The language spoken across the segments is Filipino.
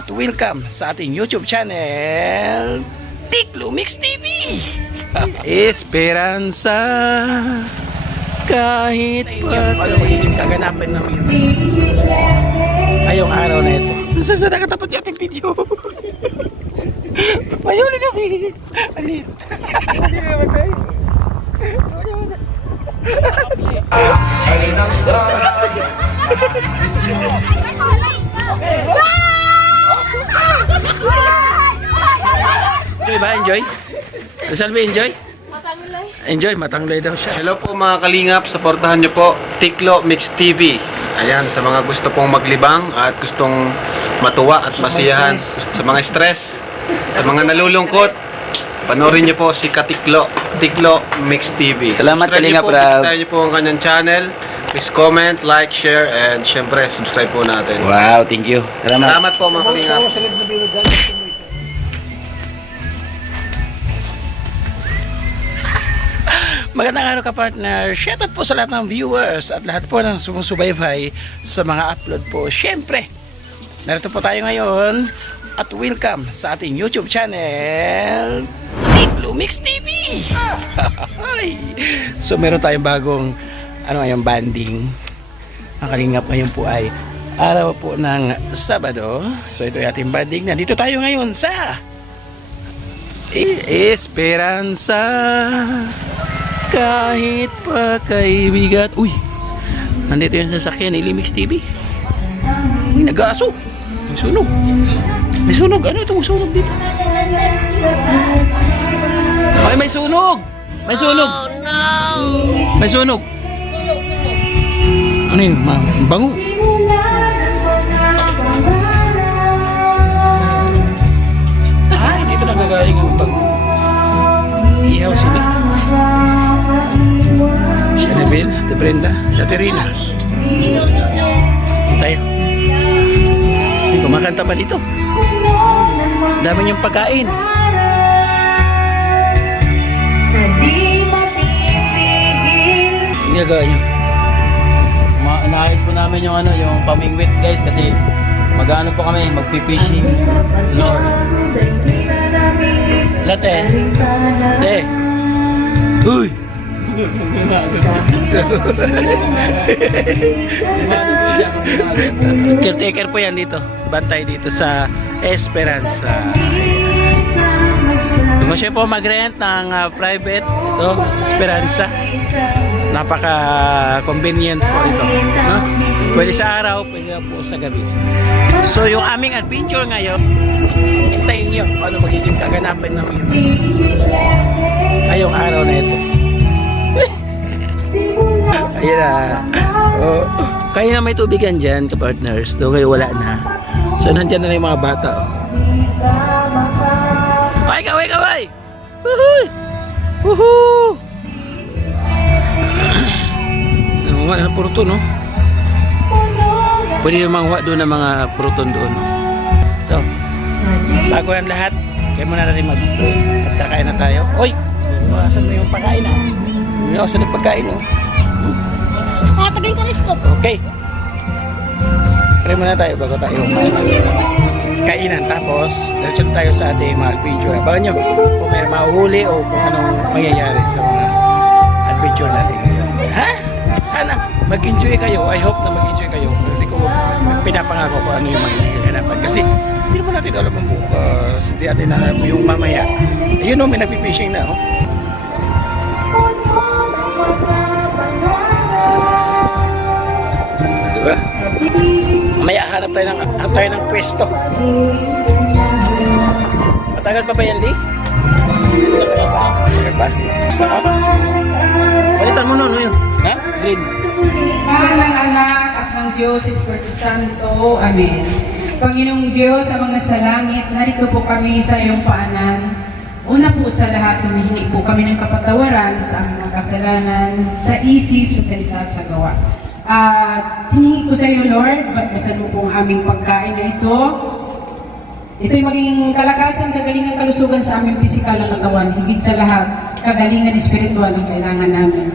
at welcome sa ating YouTube channel, Tiklo Mix TV. Esperanza kahit pa magiging kaganapan namin ngayong araw na ito. Saan sa nakatapat yung ating video? Payuli na si Alin. Hindi na matay. Enjoy ba? Enjoy? Salve, enjoy? Enjoy, matangloy daw siya. Hello po mga kalingap, supportahan nyo po Tiklo Mix TV. Ayan, sa mga gusto pong maglibang at gustong matuwa at masiyahan, sa mga stress, sa mga nalulungkot, panoorin nyo po si Katiklo, Tiklo Mix TV. Salamat Kalingap Rab. Subscribe nyo po ang kanyang channel. Please comment, like, share, and syempre subscribe po natin. Wow, thank you. Salamat po mga kalingap. Magandang araw ka partner. Shoutout po sa lahat ng viewers at lahat po ng sumusubaybay sa mga upload po. Siyempre, narito po tayo ngayon at welcome sa ating YouTube channel, Tiklo Mix TV. So meron tayong bagong ngayong banding. Ang kalingap ngayon po ay araw po ng Sabado. So ito yung ating banding. Nandito tayo ngayon sa Esperanza kahit pa kay bigat. Uy, nandito yung sasakyan ni Mix TV. Uy, nag-aaso. May sunog. May sunog. Ano itong sunog dito? Ay, may sunog. May sunog. Oh, no. May sunog. Ano yun? Bango. Ay, dito nagagaling ang bango. Ihaw sila. Si Annabel, si Brenda, si Terina. Tayo. May kumakanta pa dito. Dami niyong pagkain. Ang gagawa niyo. Inaayos po namin yung yung pamingwit guys kasi mag-ano po kami, magpipishing. Late. Te. Uy. Caretaker po yan dito. Bantay dito sa Esperanza. Kung siya po mag-rent ng private ito, Esperanza, napaka convenient po ito, no? Pwede sa araw, pwede po sa gabi. So yung aming adventure ngayon, hintayin nyo kung ano magiging kaganapan namin ngayong araw na ito. Ayan na. Oh, kaya na may tubigan dyan, ka-partners. Doon kayo wala na. So nandyan na yung mga bata. Ay, kaway! Woohoo! Woohoo! Wala na pruto, no? Pwede yung mangwa doon ng mga pruton doon. So, bago yan lahat, kaya muna natin at kakain na tayo. Oy! Asan na yung pagkain na? Asan yung pagkain, no? Nakatagal ka resto. Okay. Try muna tayo bago tayo kainan. Tapos, diretso na tayo sa ating mga adventure. Abangan nyo kung may mahuhuli o kung anong mangyayari sa mga adventure natin ngayon. Ha? Sana mag-enjoy kayo. I hope na mag-enjoy kayo. Hindi ko pinapangako kung ano yung magiging kasi hindi naman natin alam ang bukas. Hindi natin alam yung mamaya. Ayun o, may nagpipishing na. Diba? Mamaya hanap tayo ng pwesto. Matagal pa ba yan, Lee? Matagal pa? Palitan mo nun, yun. Ha? Green. Mahal ng anak at ng Diyos Espiritu Santo. Amen. Panginoong Diyos, amang nasa langit, narito po kami sa iyong paanan. Una po sa lahat, humihingi po kami ng kapatawaran sa aming mga kasalanan, sa isip, sa salita at sa gawa. At hinihingi ko sa iyo, Lord, basbasan mo po ang aming pagkain na ito. Ito'y magiging kalakasan, kagalingan, kalusugan sa aming pisikal na katawan. Higit sa lahat, kagalingan espiritual ang kailangan namin.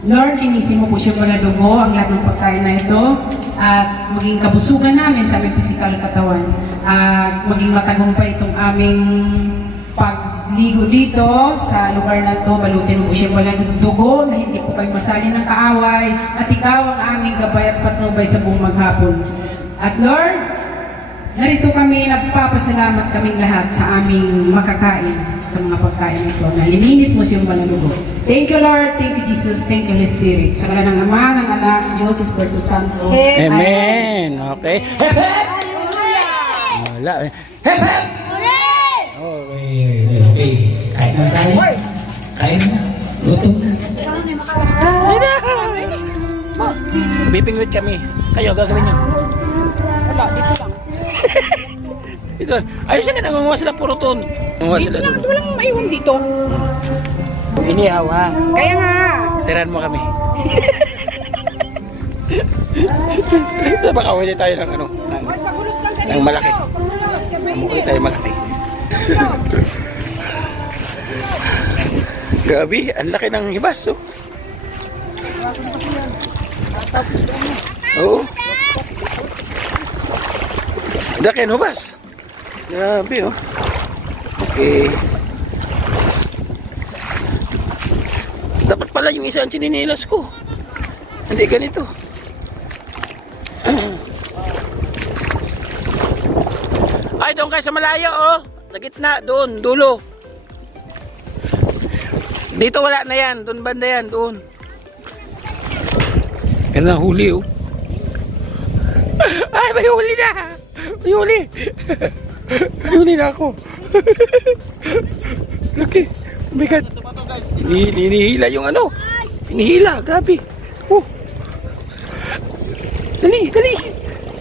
Lord, linisin mo po siya mula dugo ang lahat ng pagkain na ito. at maging kabusugan namin sa aming physical katawan at maging matagumpay itong aming pagligo dito sa lugar na to. Balutin mo po siya wala ng dugo na hindi po kayo masali ng kaaway at ikaw ang aming gabay at patnubay sa buong maghapon. At Lord, narito kami, nagpapasalamat kaming lahat sa aming makakain sa mga pagkain ito na lininis mo siyang walang dugo. Thank you Lord, thank you Jesus, thank you Holy Spirit. Sa ngalan ng Ama, ng Anak, Diyos, Espiritu Santo. Amen. Okay. Hep, hep. Wala. Hep, hep. Okay. Okay. Kain na tayo. Kain na. Gutom na. Kain na. Bipingwit kami. Kayo, gagawin nyo. Wala, dito lang. Ito. Ayos yan. Nangunguha sila puro ton. Nangunguha sila doon. Walang maiwan dito. Inihaw ha. Kaya nga. Tiran mo kami. Baka huli tayo ng ano. Ng malaki. Huli tayo malaki. Grabe, ang laki ng hibas, oh. Oo. Ang laki ng hibas. Grabe, oh. Okay. Dapat pala yung isa ang sininilas ko. Hindi ganito. Ay, doon kayo sa malayo, oh. Sa gitna, doon, dulo. Dito wala na yan. Doon banda yan, doon. Yan na huli, oh. Ay, may huli na. May huli. May huli na ako. Okay. Oh my God. Hinihila yung ano. Hinihila, grabe. Oh. Dali, dali.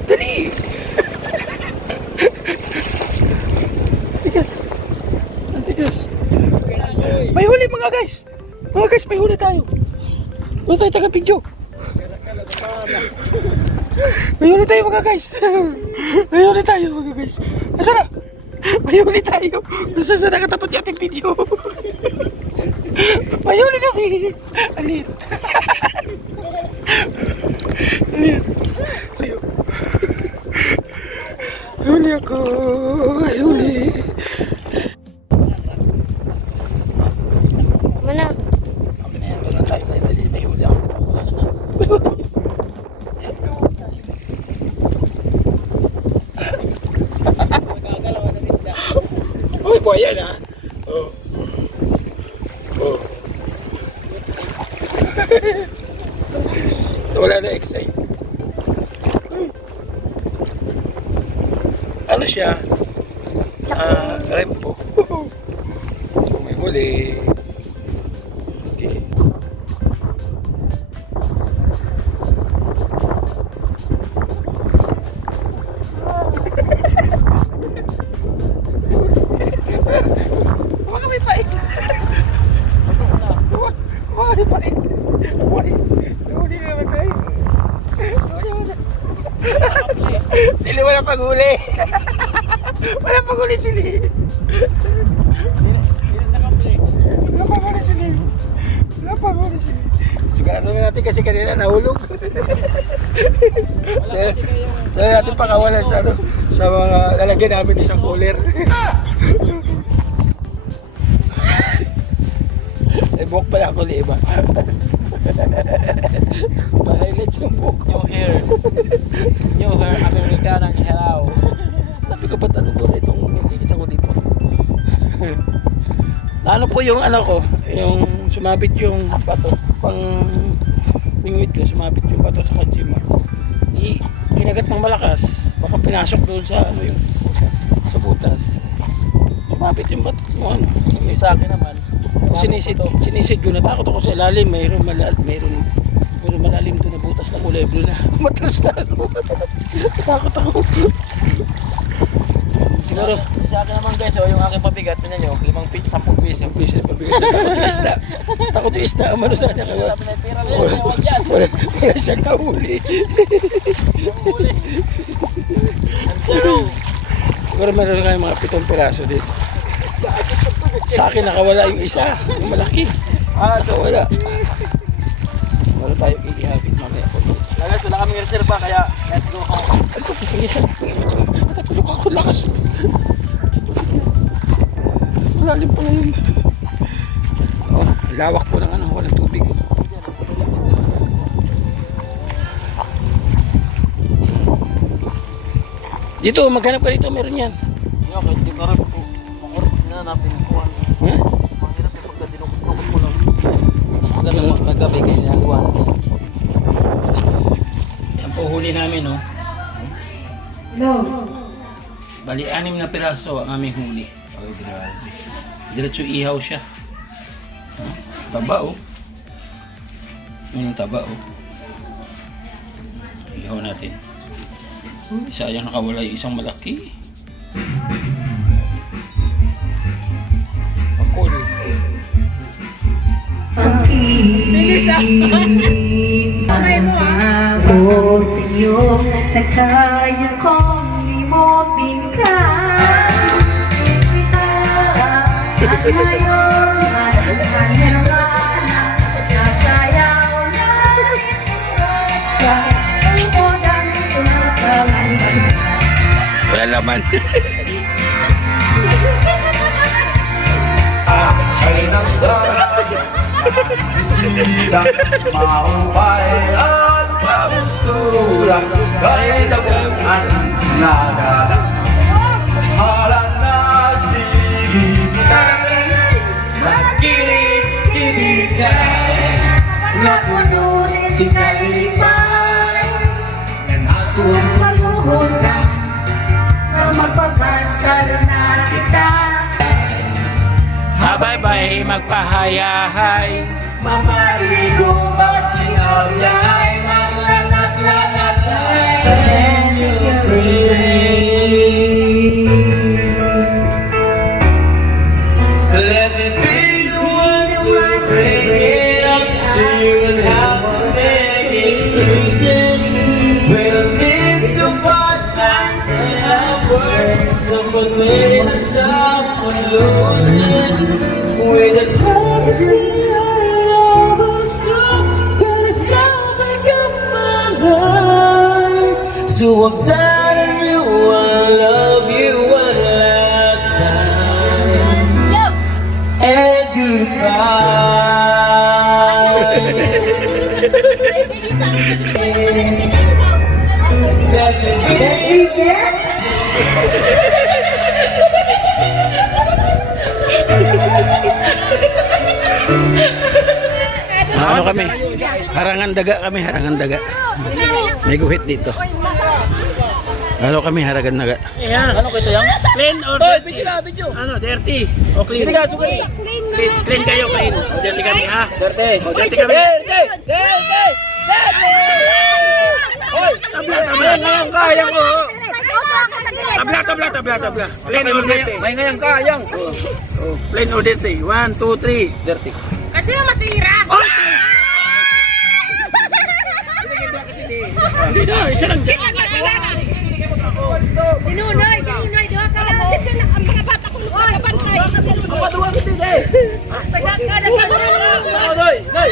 Dali. Tigas. Tigas. May huli mga guys. Mga guys, may huli tayo. Wala tayo taga-video. May huli tayo mga guys. May huli tayo mga guys. Asa na? May huli tayo. Gusto sa nakatapat yung ating video. May huli kami. Alin. Alin. Sayo. May huli ako. May huli. Mana? Uy, buhaya na. Oh. Oh. Wala na excite. Ano siya? Rempo. May huli. Okay. Huwag kami pait. Huwag kami pait. Huli naman tayo. Sili wala paghuli. Wala paghuli sili. Wala paghuli sili. Wala paghuli sili. Sigurado na natin kasi kanina nahulog. Dahil natin pakawalan sa, ano, sa mga lalagyan namin isang cooler. Ay, buhok pala ako li iba. Pa-highlights yung buhok ko. New hair, Amerikanang helaw. Sabi ko, ba't ano ko na itong nakikita ko dito? Ano po yung ano ko, yung sumabit yung bato, pang pingwit ko, sumabit yung bato sa kajima. Kinagat ng malakas, baka pinasok doon sa ano yung sa butas. Sumabit yung bato, yung ano. Yung sa akin naman, Sinisid ko, natakot ako sa ilalim, mayroon malalim doon na butas na kulay blue na. Matras na ako. Natakot ako. Siguro, sa akin naman guys, oh, yung aking pabigat, tingnan nyo, 10 piso. ang piso na pabigat. Takot yung isda. Takot yung isda. Ang sa kanya. Wala siyang nahuli. Siguro meron kayong mga 7 piraso dito. Sa akin nakawala yung isa, yung malaki. Nakawala. Wala tayong iihagit mamaya po. Guys, wala kaming reserva kaya let's go home. Natulog ako lakas. Malalim po na yun. Oh, lawak po ng ano, walang tubig. Dito, maghanap ka dito, meron yan. Hindi ako, hindi ko rin po. Makurit na natin ko. Ha? Mahirap yung pagka dinukot ko lang. Maganda mo, naggabi kayo nagawa natin. Yan po huli namin, no? No. Bali, 6 na piraso ang aming huli. Ay, grabe. Diretso ihaw siya. Huh? Taba, oh. Yun yung taba, oh. Ihaw natin. Sayang nakawala yung isang malaki. Pakul. Bilis ah. Kamay mo ah. Ako sa iyo, sa kaya kong limutin ka. At ngayon, maraming nasayaw na siya. Unang sunatan. Wala laman. ay nasa isida maupay at pagustura kay dagungan naga halang na sigitan magkinig-kinig ka nga puno si kalipay na natun maluhod na na magpapasal na kita. Bye-bye, magpahayahay. Mamarigo masinagay maglanat-lanat and you pray. Let me be the one to bring it up to you and have to make excuses. We'll need to find myself work. Someone made a someone loses. We just have to see our love is true, but it's not become my life. So I'm telling you I love you one last time and goodbye. Let me be. Ano kami? Harangan daga kami, harangan daga. May guhit dito. Ano kami, harangan daga. Ayan, ano ko ito yan? Clean or dirty? Video. Ano, dirty o clean? Hindi ka, sugat. Clean kayo, clean. O dirty kami, ha? Dirty. O dirty kami. Dirty! Dirty! Dirty! Hoy! Tabla, tabla, ngayang kayang ko. Tabla, tabla, tabla, tabla. Clean or dirty? May ngayang kayang. Clean or dirty? 1, 2, 3. Dirty. Kasi yung matira. Hindi na, isa lang dyan. Sinunoy, sinunoy. Kalapit ka na ang mga bata ko nakapantay. Ang paduwag hindi eh. Pasat ka na ka. No, Noy, Noy.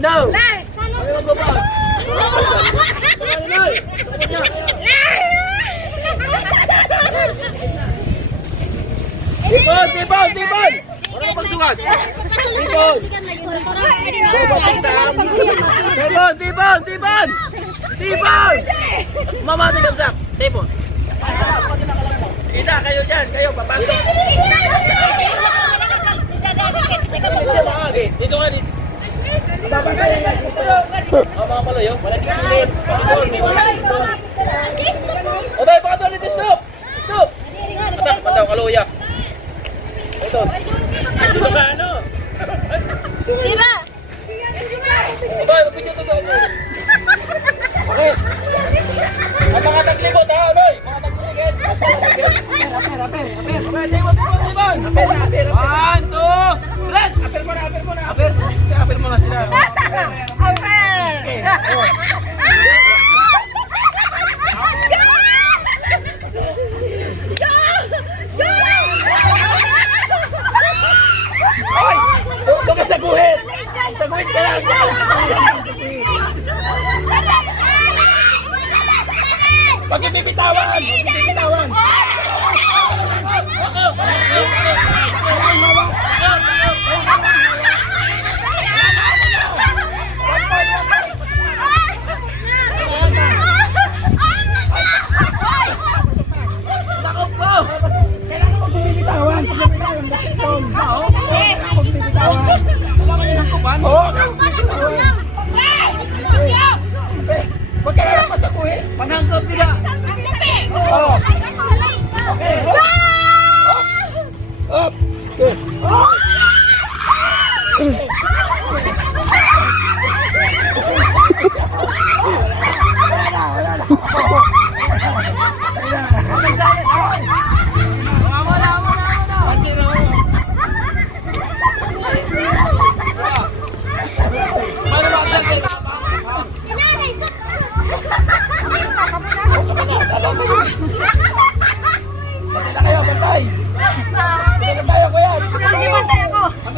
No. Lai, Ayaw mo ba? Noy. Tipon, tipon, tipon. Wala pagsukat. Tipon. Tipon, tipon, tipon. Tipon. Mamati ka sak. Tipon. Kita kayo dyan, kayo papasok. Dito ka dito. Baba kayo yan. Mga palayo, wala kikilit. O tayo, baka doon dito, stop. Stop. Pataw, kaluya. Ito. Dito ka, ano? Diba? Oy, magpidyo to doon. Okay. At mga taglibot, ha, Oy. Mga taglibot. Okay, tibot. 1, 2, 3. Aper mo na. Aper mo na sila. Okay. Oy! Doon ka sa guhit! Sa guhit ka lang! bibitawan! Huwag bibitawan! Kailangan mo bibitawan! Huwag ka lang pasakuhin! Panangkap nila! Oo! Okay! Up! Good! Kayo, bantay! Bantay ako yan! Bantay ako! Wala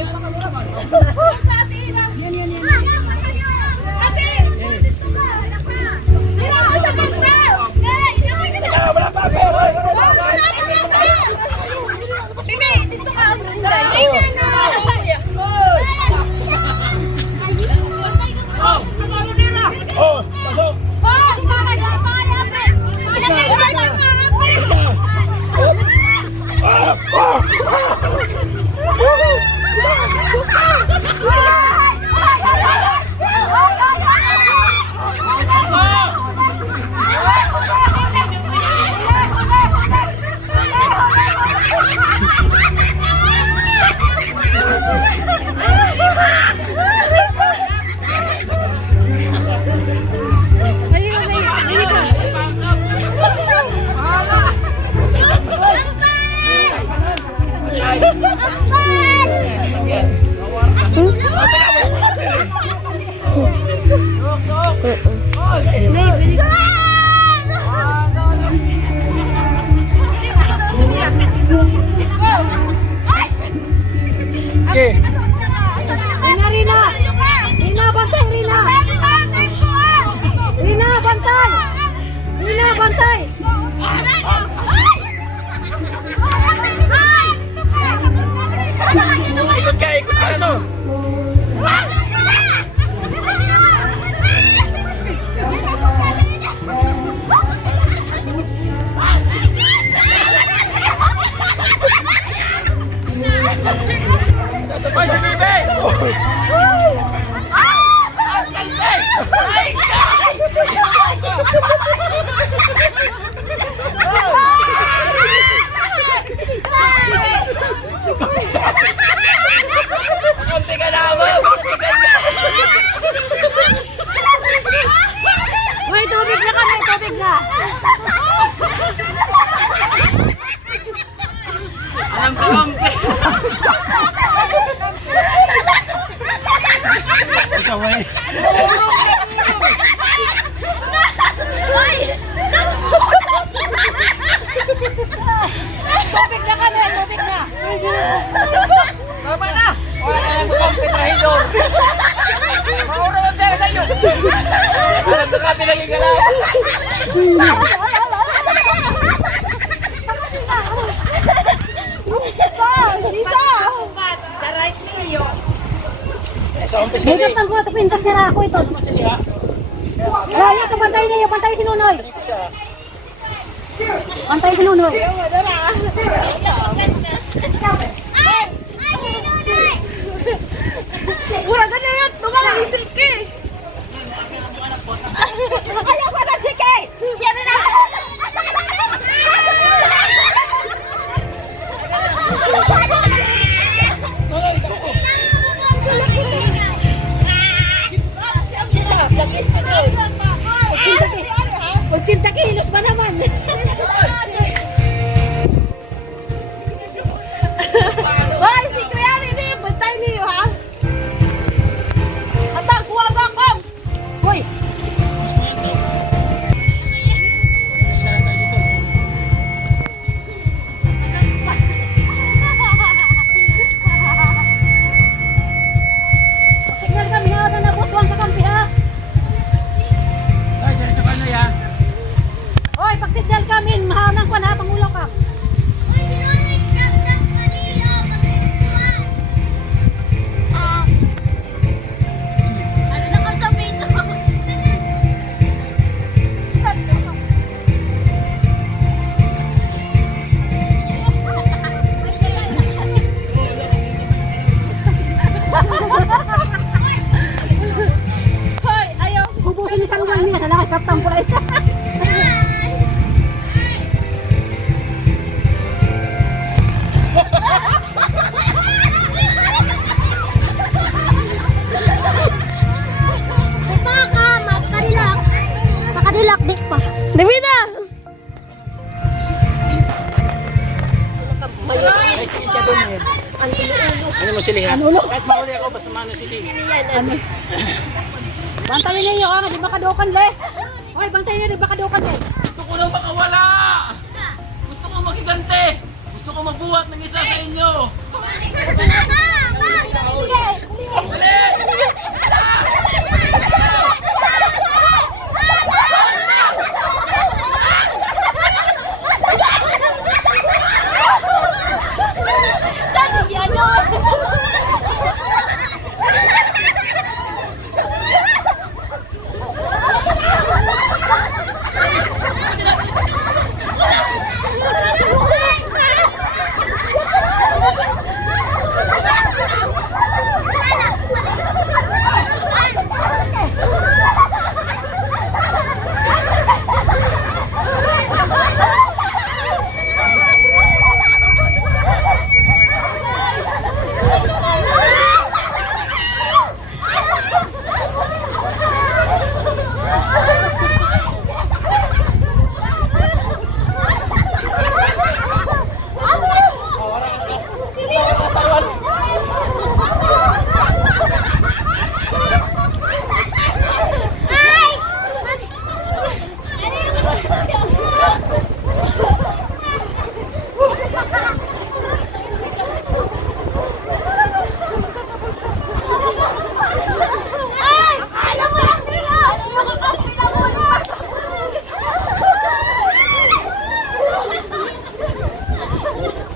pa! Oh! Pasok! Okay. Rina! Rina, bantay! Rina! Rina, bantay! Rina, bantay! Ikot ka, ano? Ay, si Bibi! Kunti ka na mo! Uy, tubig na kami! Tubig na! Anong kampi? Isaway. Tubig na kami! Tubig na! Tama na! Wala ka lang kampi na hidor. Maurawan tayo sa inyo. Alam ko ka pinaging galaw. Sa umpis ka Dito ang ko pintas nila ako ito. Ay, ito bantay niyo, bantay si Nunoy. Bantay si Nunoy. Mura ganyan yan, tumalang isik eh. Ayaw pa na sige! Yan na! Ay, si Tia doon yun. Ano mo sili ha? Kahit mahuli ako, basta mano sili. Bantayin niyo yung di ba kadukan le? Hoy, bantayin niyo di ba kadukan le? Gusto ko lang makawala! Gusto ko makigante! Gusto ko mabuhat ng isa sa inyo!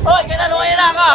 Hoy, kailan mo ngayon ako?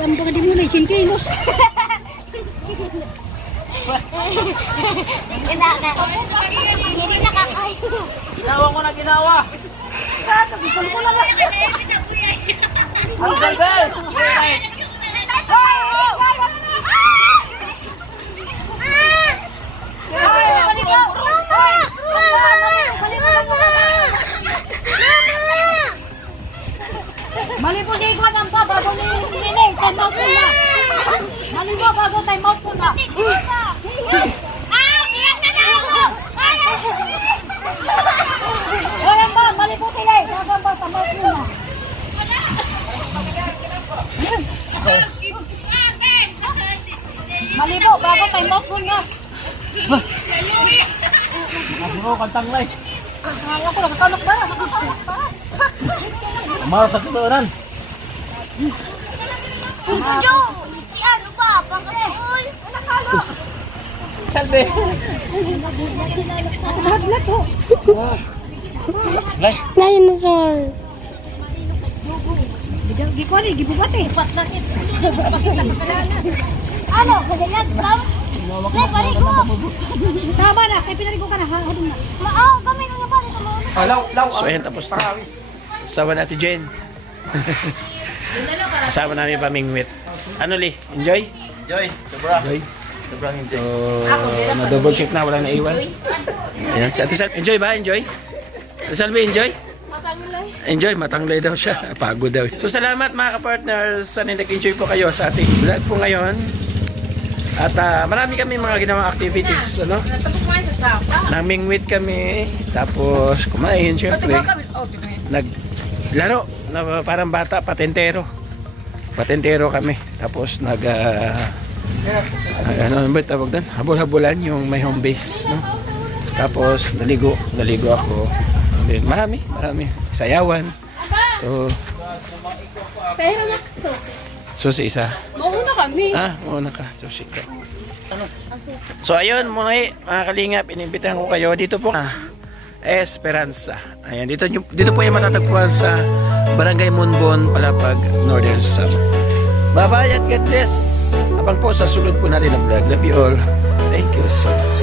Yan baka di mo na 5 kilos. Hindi nakakayo. Ginawa ko na ginawa! Ang salbel! Mali po si Ikwan ang pa bago ni Nene, time out po na. Mali po bago time out po na. Walang ba, mali po sila eh. Bago ba, time out po na. Malibo, bago tayo mouthful nga. Nasuro kang tanglay. Ayaw ko, nakakalok ba? Nakakalok ba? Umara sa tutunan. Jo, si ano ba? Pangkapul. Salve. Dinosaur. Gikuan eh, gibubati. Patlakit. Ano? Kadalag ka? Nay, parigo. Tama na, kay pinarigo ka na. Hadong na. Maaw, kami nung yung balik mo. So ayan, tapos na. Kasama natin Jen. Kasama namin pamingwit. Ano li? Enjoy? Joy, sobra. Enjoy. Sobrang hindi. So, na-double check na, wala na iwan. Ayan, si Ate Sal, enjoy ba? Enjoy? Ate Salvi, enjoy? Enjoy, matanglay daw siya. Pagod daw. So, salamat mga ka-partners. Sana nag-enjoy po kayo sa ating vlog po ngayon. At marami kami mga ginawang activities. Ano? Namingwit kami. Tapos, kumain, syempre. Naglaro. Na parang bata, patentero. Patentero kami. Tapos, ano ba tawag doon? Habol-habulan yung may home base, no? Tapos naligo ako. And then, marami. Sayawan. So, Pero na, susi isa. mauna kami. Muna ka. Susi ka. So, ayun, muna mga kalingap, inimbitahan ko kayo dito po. Esperanza. Ayan, dito po yung matatagpuan sa Barangay Monbon, Palapag, Northern Samar. Bye-bye at God bless. Abang po sa sulod po natin ang vlog. Love you all. Thank you so much.